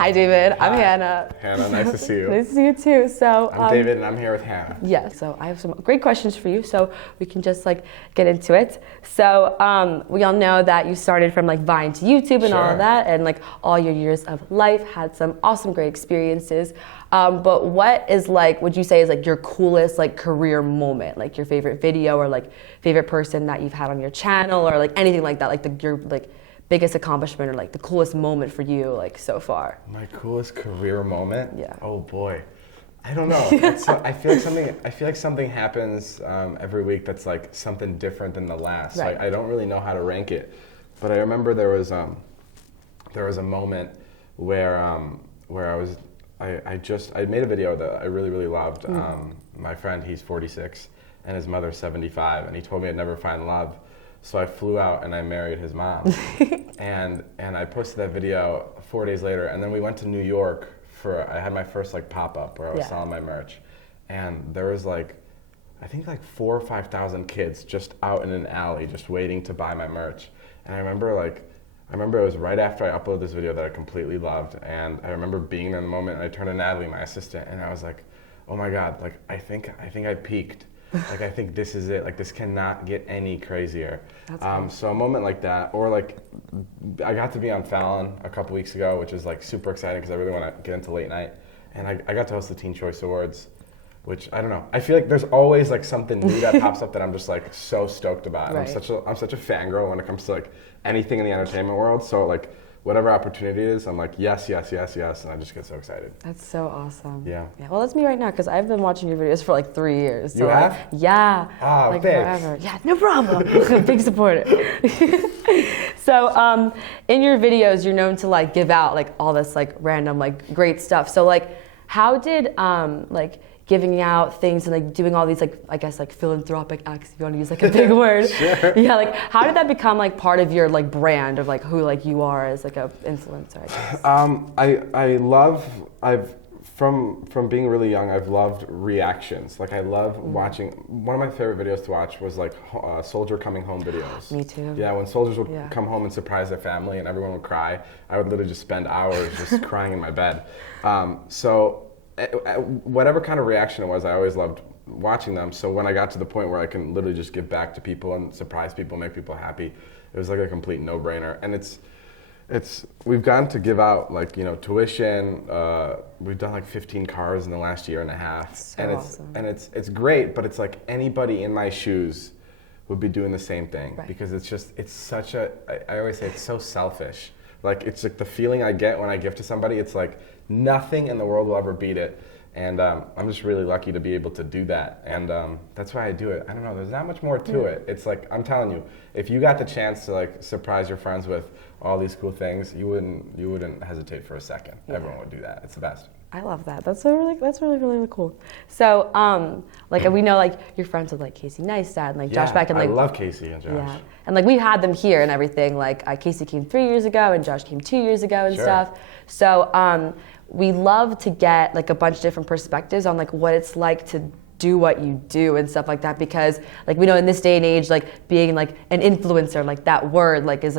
Hi, David. Hi. I'm Hannah. Hannah, nice to see you. Nice to see you too. So I'm David, and I'm here with Hannah. Yeah, so I have some great questions for you, so we can just get into it. So we all know that you started from Vine to YouTube and all of that, and all your years of life had some awesome, great experiences. But what is would you say is your coolest career moment, your favorite video or favorite person that you've had on your channel or anything like that, your biggest accomplishment or the coolest moment for you so far? My coolest career moment? Yeah. Oh boy. I don't know. I feel like something happens every week that's something different than the last. Right. I don't really know how to rank it, but I remember there was a moment where I made a video that I really loved. My friend, he's 46 and his mother's 75, and he told me I'd never find love. So I flew out and I married his mom. and I posted that video 4 days later, and then we went to New York I had my first pop-up where I was selling my merch. And there was I think 4,000 or 5,000 kids just out in an alley just waiting to buy my merch. And I remember it was right after I uploaded this video that I completely loved, and I remember being there in the moment, and I turned to Natalie, my assistant, and I was like, oh my God, I think I peaked. I think this is it. This cannot get any crazier. That's cool. So a moment like that, or I got to be on Fallon a couple weeks ago, which is super exciting because I really want to get into late night. And I got to host the Teen Choice Awards, which I don't know. I feel there's always something new that pops up that I'm just so stoked about. Right. And I'm such a fangirl when it comes to anything in the entertainment world. So whatever opportunity it is, I'm yes, and I just get so excited. That's so awesome. Yeah. Well, that's me right now because I've been watching your videos for 3 years. So you have? Yeah. Oh, thanks. Forever. Yeah, no problem. Big supporter. So in your videos, you're known to give out all this random great stuff. So how did giving out things and doing all these I guess philanthropic acts, if you want to use a big word. Sure. Yeah, how did that become part of your brand of who you are as a influencer, I guess? From being really young, I've loved reactions. I love watching. One of my favorite videos to watch was soldier coming home videos. Me too. Yeah, when soldiers would come home and surprise their family and everyone would cry, I would literally just spend hours just crying in my bed. So whatever kind of reaction it was, I always loved watching them. So when I got to the point where I can literally just give back to people and surprise people, make people happy, it was a complete no-brainer. And we've gotten to give out tuition. We've done 15 cars in the last year and a half. So and awesome. It's great, but it's anybody in my shoes would be doing the same thing. Right. Because I always say it's so selfish. It's the feeling I get when I give to somebody. It's nothing in the world will ever beat it. And I'm just really lucky to be able to do that. And that's why I do it. I don't know, there's not much more to it. It's I'm telling you, if you got the chance to surprise your friends with all these cool things, you wouldn't hesitate for a second. Yeah. Everyone would do that. It's the best. I love that. That's really cool. So, we know your friends with Casey Neistat and Josh Beck and I love Casey and Josh. Yeah, and we've had them here and everything. Casey came 3 years ago and Josh came 2 years ago and stuff. So, we love to get a bunch of different perspectives on what it's like to do what you do and stuff like that, because we know in this day and age being an influencer, that word is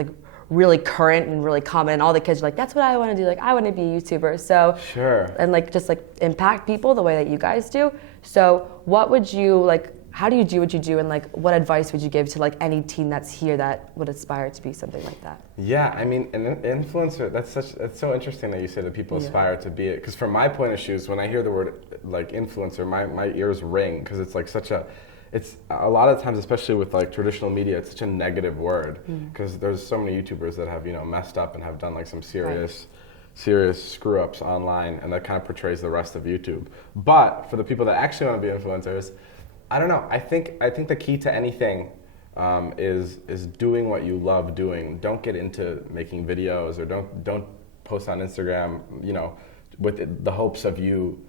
really current and really common, and all the kids are that's what I want to do, I want to be a YouTuber. So sure. And just impact people the way that you guys do. So what would you how do you do what you do, and what advice would you give to any teen that's here that would aspire to be something like that? Yeah, I mean, an influencer, that's so interesting that you say that people aspire to be it, because from my point of view, when I hear the word influencer, my ears ring, because it's it's a lot of times, especially with traditional media, it's such a negative word, because there's so many YouTubers that have messed up and have done some serious screw-ups online, and that kind of portrays the rest of YouTube. But for the people that actually want to be influencers, I don't know. I think the key to anything is doing what you love doing. Don't get into making videos, or don't post on Instagram, with the hopes of you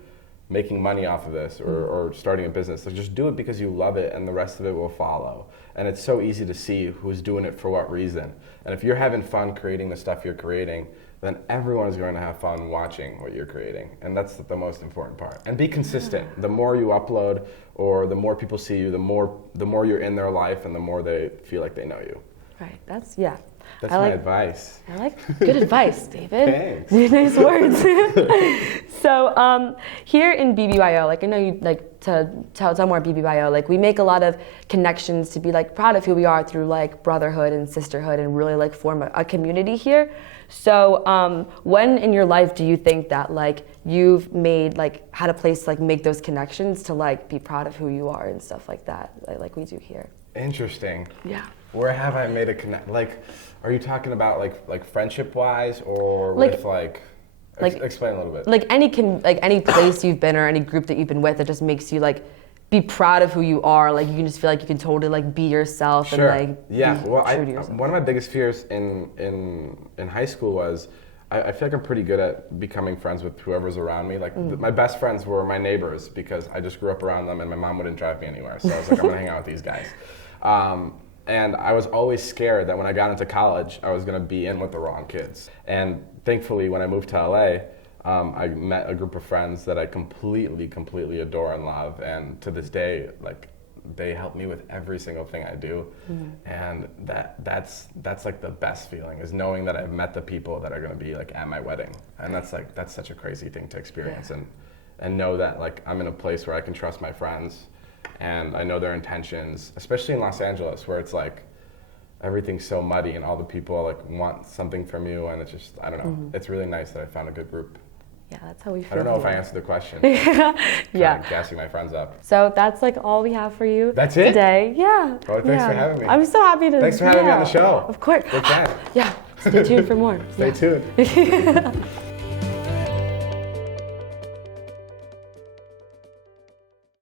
making money off of this, or starting a business. Just do it because you love it, and the rest of it will follow. And it's so easy to see who's doing it for what reason. And if you're having fun creating the stuff you're creating, then everyone is going to have fun watching what you're creating. And that's the most important part. And be consistent. The more you upload, or the more people see you, the more you're in their life, and the more they feel like they know you. Right. That's yeah. That's I my like, advice. I like good advice, David. Thanks. Nice words. So here in BBYO, like I know you like to tell more BBYO. Like we make a lot of connections to be like proud of who we are through like brotherhood and sisterhood, and really like form a community here. So when in your life do you think that like you've made like had a place to like make those connections to like be proud of who you are and stuff like that, like we do here? Interesting. Yeah. Where have I made a connect? Like, are you talking about like friendship wise, or Like- with like? Explain a little bit. Like any place you've been or any group that you've been with, it just makes you like be proud of who you are. Like you can just feel like you can totally like be yourself. Sure. And like Yeah. be Well, true to yourself. one of my biggest fears in high school was I feel like I'm pretty good at becoming friends with whoever's around me. Like my best friends were my neighbors because I just grew up around them, and my mom wouldn't drive me anywhere. So I was like, I'm gonna hang out with these guys. And I was always scared that when I got into college, I was gonna be in with the wrong kids. And thankfully, when I moved to LA, I met a group of friends that I completely adore and love. And to this day, like, they help me with every single thing I do. And that's like the best feeling, is knowing that I've met the people that are gonna be like at my wedding. And that's such a crazy thing to experience. And know that like I'm in a place where I can trust my friends, and I know their intentions, especially in Los Angeles, where it's like everything's so muddy and all the people like want something from you, and it's just, I don't know. It's really nice that I found a good group. Yeah, that's how we feel. I don't know if here. I answered the question. Yeah. Gassing my friends up. So that's like all we have for you. That's it? Today. Yeah. Well, thanks for having me. I'm so happy to. Thanks for having me on the show. Of course. Good time. Yeah. Stay tuned for more. Stay tuned.